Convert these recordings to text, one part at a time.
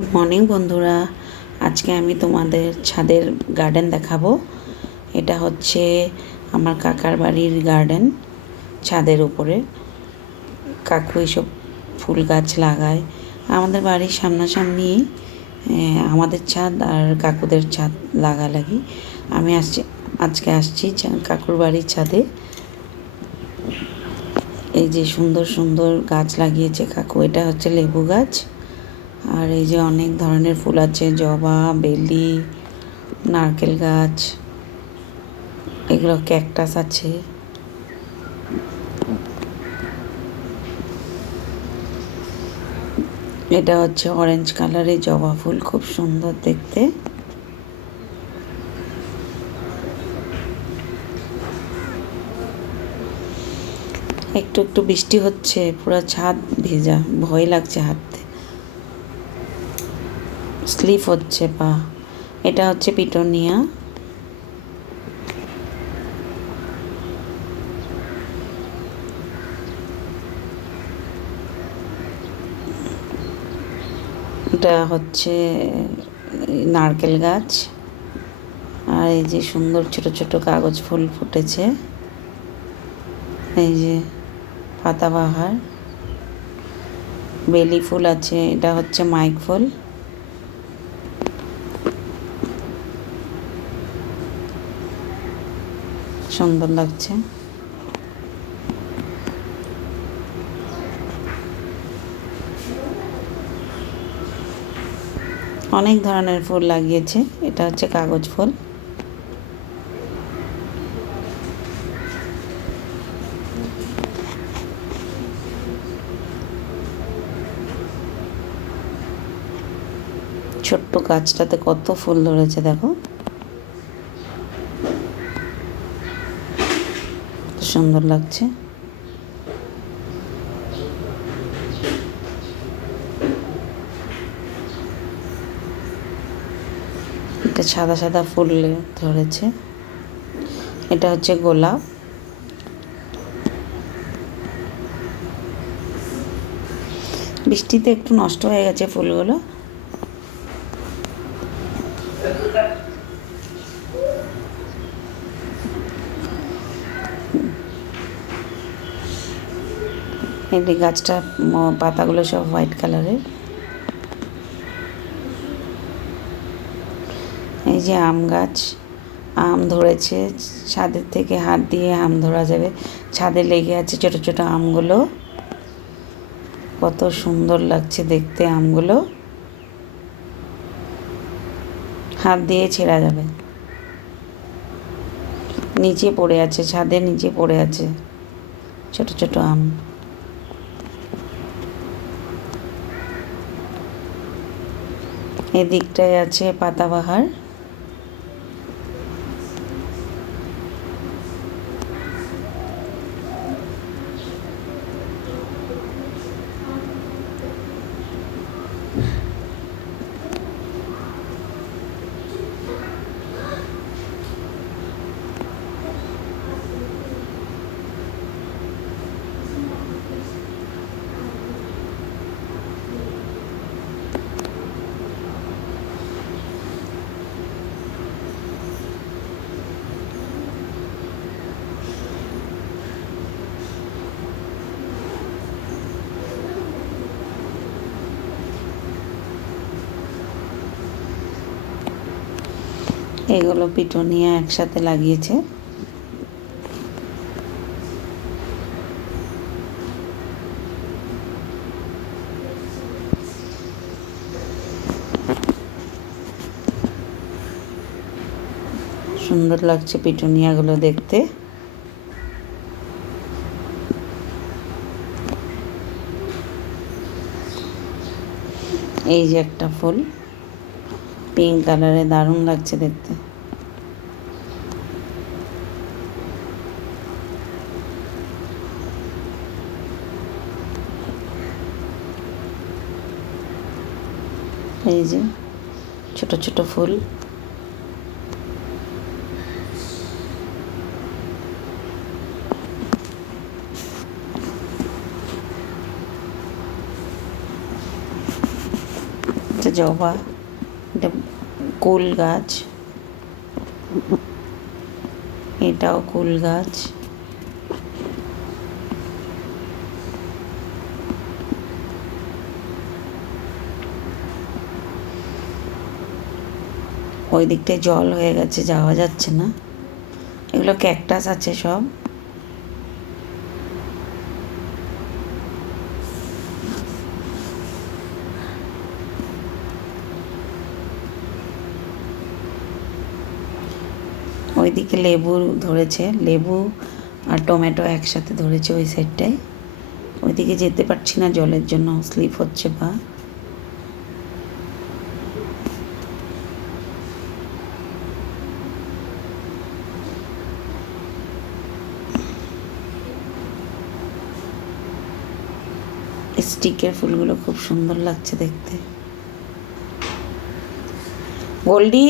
Morning বন্ধুরা, আজকে আমি তোমাদের ছাদের গার্ডেন দেখাবো। এটা হচ্ছে আমার কাকার বাড়ির গার্ডেন। ছাদের উপরে কাকু এইসব ফুল গাছ লাগায়। আমাদের বাড়ির সামনাসামনি আমাদের ছাদ আর কাকুদের ছাদ লাগালাগি। আমি আজকে আসছি কাকুর বাড়ির ছাদে। এই যে সুন্দর সুন্দর গাছ লাগিয়েছে কাকু, এটা হচ্ছে লেবু গাছ। আর এই যে অনেক ধরনের ফুল আছে, জবা, বেলি, নারকেল গাছ, এগুলো ক্যাকটাস আছে। এটা হচ্ছে অরেঞ্জ কালারের জবা ফুল, খুব সুন্দর দেখতে। একটু একটু বৃষ্টি হচ্ছে, পুরো ছাদ ভেজা, ভয় লাগছে হাঁটতে, স্লিপ হচ্ছে পা। এটা হচ্ছে পিটুনিয়া। এটা হচ্ছে নারকেল গাছ। আর এই যে সুন্দর ছোট ছোট কাগজ ফুল ফুটেছে, এই যে পাতাবাহার। বেলি ফুল আছে, এটা হচ্ছে মাইক ফুল। সুন্দর লাগছে। অনেক ধরনের ফুল লাগিয়েছে। এটা হচ্ছে কাগজ ফুল। ছোট্ট গাছটাতে কত ফুল ধরেছে দেখো, সুন্দর লাগছে। এটা সাদা সাদা ফুল ধরেছে। এটা হচ্ছে গোলাপ। বৃষ্টিতে একটু নষ্ট হয়ে গেছে ফুলগুলো। এই গাছটা পাতাগুলো সব হোয়াইট কালারের। এই যে আম গাছ, আম ধরেছে। ছাদের থেকে হাত দিয়ে আম ধরা যাবে। ছাদে লেগে আছে ছোট ছোট আমগুলো, কত সুন্দর লাগছে দেখতে আমগুলো। হাত দিয়ে ছেঁড়া যাবে। নিচে পড়ে আছে, ছাদের নিচে পড়ে আছে ছোট ছোট আম। এদিকটায় আছে পাতাবাহার। এগুলো পিটুনিয়া একসাথে লাগিয়েছে। সুন্দর লাগছে পিটুনিয়াগুলো দেখতে। এই যে একটা ফুল পিঙ্ক কালারে, দারুণ লাগছে দেখতে। এই যে ছোট ছোট ফুল। জবা, এটা কুল গাছ, এটাও কুল গাছ। ওই দিকটায় জল হয়ে গেছে, যাওয়া যাচ্ছে না। এগুলো ক্যাকটাস আছে সব। ওইদিকে লেবু ধরেছে, লেবু আর টমেটো একসাথে ধরেছে ওই সাইডটায়। ওইদিকে যেতে পারছি না, জলের জন্য স্লিপ হচ্ছে পা। স্টিকের ফুলগুলো খুব সুন্দর লাগছে দেখতে। গোল্ডি,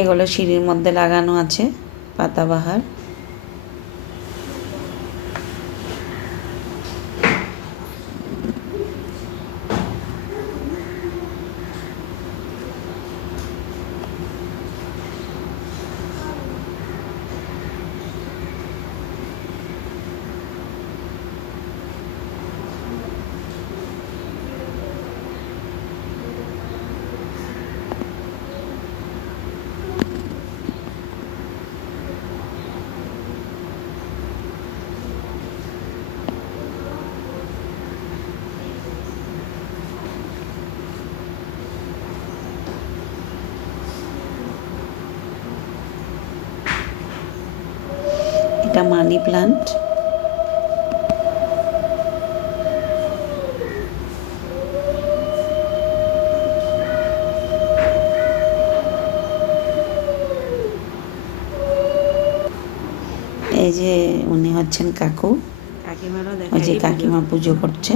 এগুলো সিঁড়ির মধ্যে লাগানো আছে পাতাবাহার। এটা মানি প্লান্ট। এই যে উনি হচ্ছেন কাকু, ওই যে কাকিমা পুজো করছে।